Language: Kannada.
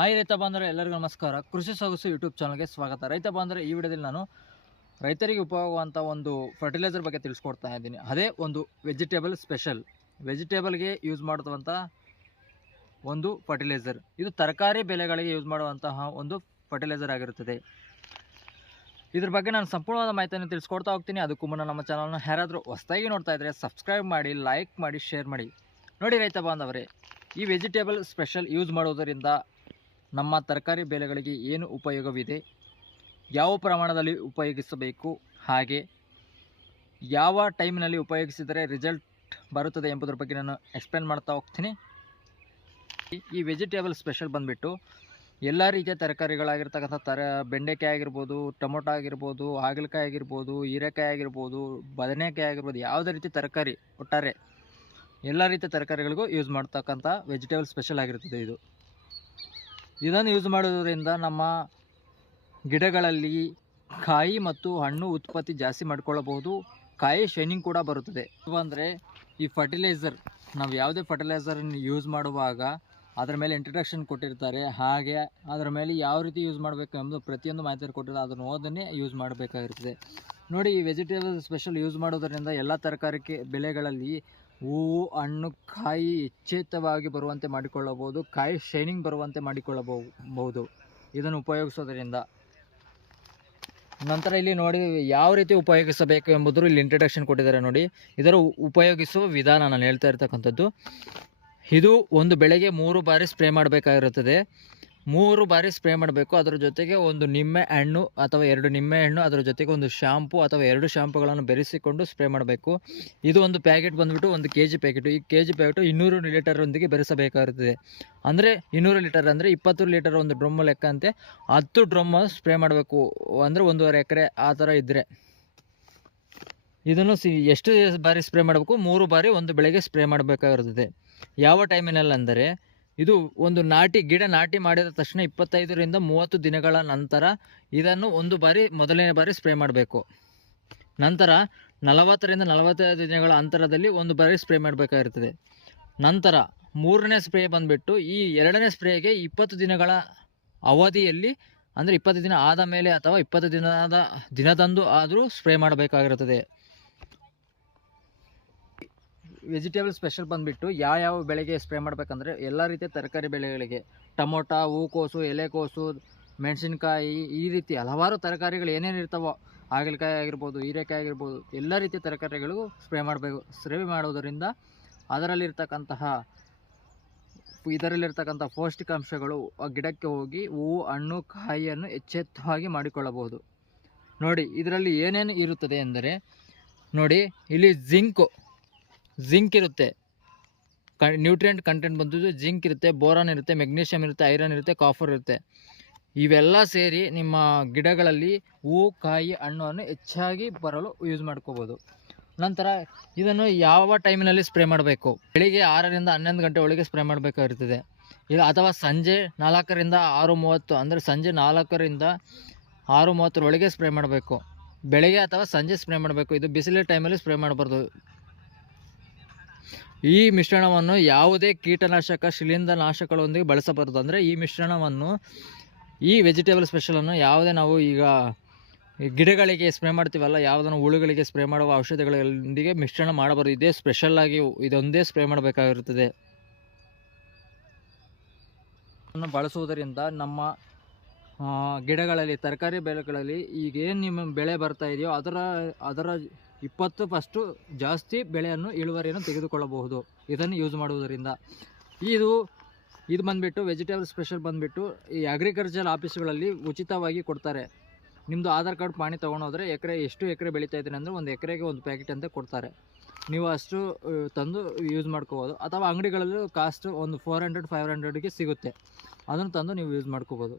ರೈತ ಬಾಂಧವರೇ ಎಲ್ಲರಿಗೂ ನಮಸ್ಕಾರ. ಕೃಷಿ ಸೊಗಸು ಯೂಟ್ಯೂಬ್ ಚಾನಲ್ಗೆ ಸ್ವಾಗತ. ರೈತ ಬಾಂಧವರೇ, ಈ ವಿಡಿಯೋದಲ್ಲಿ ನಾನು ರೈತರಿಗೆ ಉಪಯೋಗವಾಗುವಂಥ ಒಂದು ಫರ್ಟಿಲೈಸರ್ ಬಗ್ಗೆ ತಿಳಿಸ್ಕೊಡ್ತಾ ಇದ್ದೀನಿ. ಅದೇ ಒಂದು ವೆಜಿಟೇಬಲ್ ಸ್ಪೆಷಲ್, ವೆಜಿಟೇಬಲ್ಗೆ ಯೂಸ್ ಮಾಡುವಂಥ ಒಂದು ಫರ್ಟಿಲೈಸರ್. ಇದು ತರಕಾರಿ ಬೆಳೆಗಳಿಗೆ ಯೂಸ್ ಮಾಡುವಂತಹ ಒಂದು ಫರ್ಟಿಲೈಸರ್ ಆಗಿರುತ್ತದೆ. ಇದ್ರ ಬಗ್ಗೆ ನಾನು ಸಂಪೂರ್ಣವಾದ ಮಾಹಿತಿಯನ್ನು ತಿಳಿಸ್ಕೊಡ್ತಾ ಹೋಗ್ತೀನಿ. ಅದಕ್ಕೂ ಮುನ್ನ ನಮ್ಮ ಚಾನಲ್ನ ಯಾರಾದರೂ ಹೊಸದಾಗಿ ನೋಡ್ತಾ ಇದ್ದರೆ ಸಬ್ಸ್ಕ್ರೈಬ್ ಮಾಡಿ, ಲೈಕ್ ಮಾಡಿ, ಶೇರ್ ಮಾಡಿ. ನೋಡಿ ರೈತ ಬಾಂಧವರೇ, ಈ ವೆಜಿಟೇಬಲ್ ಸ್ಪೆಷಲ್ ಯೂಸ್ ಮಾಡುವುದರಿಂದ ನಮ್ಮ ತರಕಾರಿ ಬೆಳೆಗಳಿಗೆ ಏನು ಉಪಯೋಗವಿದೆ, ಯಾವ ಪ್ರಮಾಣದಲ್ಲಿ ಉಪಯೋಗಿಸಬೇಕು, ಹಾಗೆ ಯಾವ ಟೈಮಿನಲ್ಲಿ ಉಪಯೋಗಿಸಿದರೆ ರಿಸಲ್ಟ್ ಬರುತ್ತದೆ ಎಂಬುದರ ಬಗ್ಗೆ ನಾನು ಎಕ್ಸ್ಪ್ಲೇನ್ ಮಾಡ್ತಾ ಹೋಗ್ತೀನಿ. ಈ ವೆಜಿಟೇಬಲ್ ಸ್ಪೆಷಲ್ ಬಂದುಬಿಟ್ಟು ಎಲ್ಲ ರೀತಿಯ ತರಕಾರಿಗಳಾಗಿರ್ತಕ್ಕಂಥ ಬೆಂಡೆಕಾಯಿ ಆಗಿರ್ಬೋದು, ಟೊಮೊಟೊ ಆಗಿರ್ಬೋದು, ಹಾಗಲಕಾಯಿ ಆಗಿರ್ಬೋದು, ಹೀರೆಕಾಯಿ ಆಗಿರ್ಬೋದು, ಬದನೆಕಾಯಿ ಆಗಿರ್ಬೋದು, ಯಾವುದೇ ರೀತಿ ತರಕಾರಿ ಒಟ್ಟಾರೆ ಎಲ್ಲ ರೀತಿಯ ತರಕಾರಿಗಳಿಗೂ ಯೂಸ್ ಮಾಡ್ತಕ್ಕಂಥ ವೆಜಿಟೇಬಲ್ ಸ್ಪೆಷಲ್ ಆಗಿರುತ್ತದೆ. ಇದನ್ನು ಯೂಸ್ ಮಾಡೋದ್ರಿಂದ ನಮ್ಮ ಗಿಡಗಳಲ್ಲಿ ಕಾಯಿ ಮತ್ತು ಹಣ್ಣು ಉತ್ಪತ್ತಿ ಜಾಸ್ತಿ ಮಾಡಿಕೊಳ್ಳಬಹುದು. ಕಾಯಿ ಶೈನಿಂಗ್ ಕೂಡ ಬರುತ್ತದೆ. ಅಂದರೆ ಈ ಫರ್ಟಿಲೈಸರ್, ನಾವು ಯಾವುದೇ ಫರ್ಟಿಲೈಸರನ್ನು ಯೂಸ್ ಮಾಡುವಾಗ ಅದರ ಮೇಲೆ ಇಂಟ್ರಡಕ್ಷನ್ ಕೊಟ್ಟಿರ್ತಾರೆ. ಹಾಗೆ ಅದರ ಮೇಲೆ ಯಾವ ರೀತಿ ಯೂಸ್ ಮಾಡಬೇಕು ಎಂಬುದು ಪ್ರತಿಯೊಂದು ಮಾಹಿತಿ ಕೊಟ್ಟಿರ್ತಾರೆ. ಅದನ್ನು ಓದನ್ನೇ ಯೂಸ್ ಮಾಡಬೇಕಾಗಿರ್ತದೆ. ನೋಡಿ, ಈ ವೆಜಿಟೇಬಲ್ ಸ್ಪೆಷಲ್ ಯೂಸ್ ಮಾಡೋದರಿಂದ ಎಲ್ಲ ತರಕಾರಿ ಬೆಳೆಗಳಲ್ಲಿ ಹೂವು, ಹಣ್ಣು, ಕಾಯಿ ಎಚ್ಚೆತ್ತವಾಗಿ ಬರುವಂತೆ ಮಾಡಿಕೊಳ್ಳಬಹುದು. ಕಾಯಿ ಶೈನಿಂಗ್ ಬರುವಂತೆ ಮಾಡಿಕೊಳ್ಳಬಹುದು ಇದನ್ನು ಉಪಯೋಗಿಸೋದರಿಂದ. ನಂತರ ಇಲ್ಲಿ ನೋಡಿ ಯಾವ ರೀತಿ ಉಪಯೋಗಿಸಬೇಕು ಎಂಬುದು ಇಲ್ಲಿ ಇಂಟ್ರಡಕ್ಷನ್ ಕೊಟ್ಟಿದ್ದಾರೆ. ನೋಡಿ, ಇದರ ಉಪಯೋಗಿಸುವ ವಿಧಾನ ನಾನು ಹೇಳ್ತಾ ಇರ್ತಕ್ಕಂಥದ್ದು. ಇದು ಒಂದು ಬೆಳೆಗೆ 3 ಬಾರಿ ಸ್ಪ್ರೇ ಮಾಡಬೇಕಾಗಿರುತ್ತದೆ. 3 ಬಾರಿ ಸ್ಪ್ರೇ ಮಾಡಬೇಕು. ಅದರ ಜೊತೆಗೆ ಒಂದು ನಿಂಬೆ ಹಣ್ಣು ಅಥವಾ 2 ನಿಂಬೆ ಹಣ್ಣು, ಅದರ ಜೊತೆಗೆ ಒಂದು ಶಾಂಪು ಅಥವಾ 2 ಶಾಂಪುಗಳನ್ನು ಬೆರೆಸಿಕೊಂಡು ಸ್ಪ್ರೇ ಮಾಡಬೇಕು. ಇದು ಒಂದು ಪ್ಯಾಕೆಟ್ ಬಂದುಬಿಟ್ಟು 1 kg ಪ್ಯಾಕೆಟು. ಈ kg ಪ್ಯಾಕೆಟು 200 ಲೀಟರೊಂದಿಗೆ ಬೆರೆಸಬೇಕಾಗಿರುತ್ತದೆ. ಅಂದರೆ 200 ಲೀಟರ್ ಅಂದರೆ 20 ಲೀಟರ್ ಒಂದು ಡ್ರಮ್ ಲೆಕ್ಕ ಅಂತೆ 10 ಡ್ರಮ್ ಸ್ಪ್ರೇ ಮಾಡಬೇಕು. ಅಂದರೆ 1.5 ಎಕರೆ ಆ ಥರ ಇದ್ದರೆ ಇದನ್ನು ಎಷ್ಟು ಬಾರಿ ಸ್ಪ್ರೇ ಮಾಡಬೇಕು? 3 ಬಾರಿ ಒಂದು ಬೆಳೆಗೆ ಸ್ಪ್ರೇ ಮಾಡಬೇಕಾಗಿರುತ್ತದೆ. ಯಾವ ಟೈಮಿನಲ್ಲಿ ಅಂದರೆ ಇದು ಒಂದು ಗಿಡ ನಾಟಿ ಮಾಡಿದ ತಕ್ಷಣ 25ರಿಂದ 30 ದಿನಗಳ ನಂತರ ಇದನ್ನು ಮೊದಲನೇ ಬಾರಿ ಸ್ಪ್ರೇ ಮಾಡಬೇಕು. ನಂತರ 40ರಿಂದ 45 ದಿನಗಳ ಅಂತರದಲ್ಲಿ 1 ಬಾರಿ ಸ್ಪ್ರೇ ಮಾಡಬೇಕಾಗಿರ್ತದೆ. ನಂತರ 3ನೇ ಸ್ಪ್ರೇ ಬಂದುಬಿಟ್ಟು ಈ 2ನೇ ಸ್ಪ್ರೇಗೆ 20 ದಿನಗಳ ಅವಧಿಯಲ್ಲಿ, ಅಂದರೆ 20 ದಿನ ಆದ ಮೇಲೆ ಅಥವಾ 20 ದಿನದಂದು ಆದರೂ ಸ್ಪ್ರೇ ಮಾಡಬೇಕಾಗಿರುತ್ತದೆ. ವೆಜಿಟೇಬಲ್ ಸ್ಪೆಷಲ್ ಬಂದುಬಿಟ್ಟು ಯಾವ ಬೆಳೆಗೆ ಸ್ಪ್ರೇ ಮಾಡಬೇಕಂದ್ರೆ ಎಲ್ಲ ರೀತಿಯ ತರಕಾರಿ ಬೆಳೆಗಳಿಗೆ, ಟೊಮೊಟೊ, ಹೂಕೋಸು, ಎಲೆಕೋಸು, ಮೆಣಸಿನ್ಕಾಯಿ, ಈ ರೀತಿ ಹಲವಾರು ತರಕಾರಿಗಳು ಏನೇನು ಇರ್ತಾವೋ, ಹಾಗಲಕಾಯಿ ಆಗಿರ್ಬೋದು, ಹೀರೆಕಾಯಿ ಆಗಿರ್ಬೋದು, ಎಲ್ಲ ರೀತಿಯ ತರಕಾರಿಗಳಿಗೂ ಸ್ಪ್ರೇ ಮಾಡಬೇಕು. ಸ್ಪ್ರೇ ಮಾಡೋದರಿಂದ ಇದರಲ್ಲಿರ್ತಕ್ಕಂಥ ಪೌಷ್ಟಿಕಾಂಶಗಳು ಆ ಗಿಡಕ್ಕೆ ಹೋಗಿ ಹೂವು, ಹಣ್ಣು, ಕಾಯಿಯನ್ನು ಎಚ್ಚೆತ್ತವಾಗಿ ಮಾಡಿಕೊಳ್ಳಬಹುದು. ನೋಡಿ, ಇದರಲ್ಲಿ ಏನೇನು ಇರುತ್ತದೆ ಎಂದರೆ, ನೋಡಿ ಇಲ್ಲಿ ಜಿಂಕ್ ಇರುತ್ತೆ, ನ್ಯೂಟ್ರಿಯೆಂಟ್ ಕಂಟೆಂಟ್ ಬಂದು ಜಿಂಕ್ ಇರುತ್ತೆ, ಬೋರಾನ್ ಇರುತ್ತೆ, ಮೆಗ್ನೀಷಿಯಮ್ ಇರುತ್ತೆ, ಐರನ್ ಇರುತ್ತೆ, ಕಾಪರ್ ಇರುತ್ತೆ. ಇವೆಲ್ಲ ಸೇರಿ ನಿಮ್ಮ ಗಿಡಗಳಲ್ಲಿ ಹೂವು, ಕಾಯಿ, ಹಣ್ಣನ್ನು ಹೆಚ್ಚಾಗಿ ಬರಲು ಯೂಸ್ ಮಾಡ್ಕೋಬೋದು. ನಂತರ ಇದನ್ನು ಯಾವ ಟೈಮಿನಲ್ಲಿ ಸ್ಪ್ರೇ ಮಾಡಬೇಕು? ಬೆಳಿಗ್ಗೆ 6ರಿಂದ 11 ಗಂಟೆ ಒಳಗೆ ಸ್ಪ್ರೇ ಮಾಡಬೇಕಾಗಿರ್ತದೆ. ಇಲ್ಲ ಅಥವಾ ಸಂಜೆ 4ರಿಂದ 6:30, ಅಂದರೆ ಸಂಜೆ 4ರಿಂದ 6:30 ಒಳಗೆ ಸ್ಪ್ರೇ ಮಾಡಬೇಕು. ಬೆಳಗ್ಗೆ ಅಥವಾ ಸಂಜೆ ಸ್ಪ್ರೇ ಮಾಡಬೇಕು. ಇದು ಬಿಸಿಲಿನ ಟೈಮಲ್ಲಿ ಸ್ಪ್ರೇ ಮಾಡಬಾರ್ದು. ಈ ಮಿಶ್ರಣವನ್ನು ಯಾವುದೇ ಕೀಟನಾಶಕ, ಶಿಲೀಂಧ್ರನಾಶಕಗಳೊಂದಿಗೆ ಬಳಸಬಾರದು. ಅಂದರೆ ಈ ಮಿಶ್ರಣವನ್ನು, ಈ ವೆಜಿಟೇಬಲ್ ಸ್ಪೆಷಲನ್ನು ಯಾವುದೇ ನಾವು ಈಗ ಗಿಡಗಳಿಗೆ ಸ್ಪ್ರೇ ಮಾಡ್ತೀವಲ್ಲ, ಯಾವುದನ್ನು ಹುಳುಗಳಿಗೆ ಸ್ಪ್ರೇ ಮಾಡುವ ಔಷಧಿಗಳೊಂದಿಗೆ ಮಿಶ್ರಣ ಮಾಡಬಾರದು. ಇದೇ ಸ್ಪೆಷಲ್ಲಾಗಿ ಇದೊಂದೇ ಸ್ಪ್ರೇ ಮಾಡಬೇಕಾಗಿರುತ್ತದೆ. ಬಳಸುವುದರಿಂದ ನಮ್ಮ ಗಿಡಗಳಲ್ಲಿ, ತರಕಾರಿ ಬೆಳೆಗಳಲ್ಲಿ ಈಗೇನು ನಿಮ್ಮ ಬೆಳೆ ಬರ್ತಾ ಇದೆಯೋ ಅದರ 20% ಜಾಸ್ತಿ ಬೆಳೆಯನ್ನು, ಇಳುವರಿಯನ್ನು ತೆಗೆದುಕೊಳ್ಳಬಹುದು ಇದನ್ನು ಯೂಸ್ ಮಾಡುವುದರಿಂದ. ಇದು ಬಂದುಬಿಟ್ಟು ವೆಜಿಟೇಬಲ್ ಸ್ಪೆಷಲ್ ಬಂದುಬಿಟ್ಟು ಈ ಅಗ್ರಿಕಲ್ಚರ್ ಆಫೀಸ್ಗಳಲ್ಲಿ ಉಚಿತವಾಗಿ ಕೊಡ್ತಾರೆ. ನಿಮ್ಮದು ಆಧಾರ್ ಕಾರ್ಡ್ ಪಾಣಿ ತೊಗೊಂಡೋದ್ರೆ ಎಷ್ಟು ಎಕರೆ ಬೆಳೀತಾ ಇದ್ದೀನಿ ಅಂದರೆ 1 ಎಕರೆಗೆ 1 ಪ್ಯಾಕೆಟ್ ಅಂತ ಕೊಡ್ತಾರೆ. ನೀವು ಅಷ್ಟು ತಂದು ಯೂಸ್ ಮಾಡ್ಕೋಬೋದು. ಅಥವಾ ಅಂಗಡಿಗಳಲ್ಲೂ ಕಾಸ್ಟ್ ಒಂದು 400-500ಗೆ ಸಿಗುತ್ತೆ. ಅದನ್ನು ತಂದು ನೀವು ಯೂಸ್ ಮಾಡ್ಕೋಬೋದು.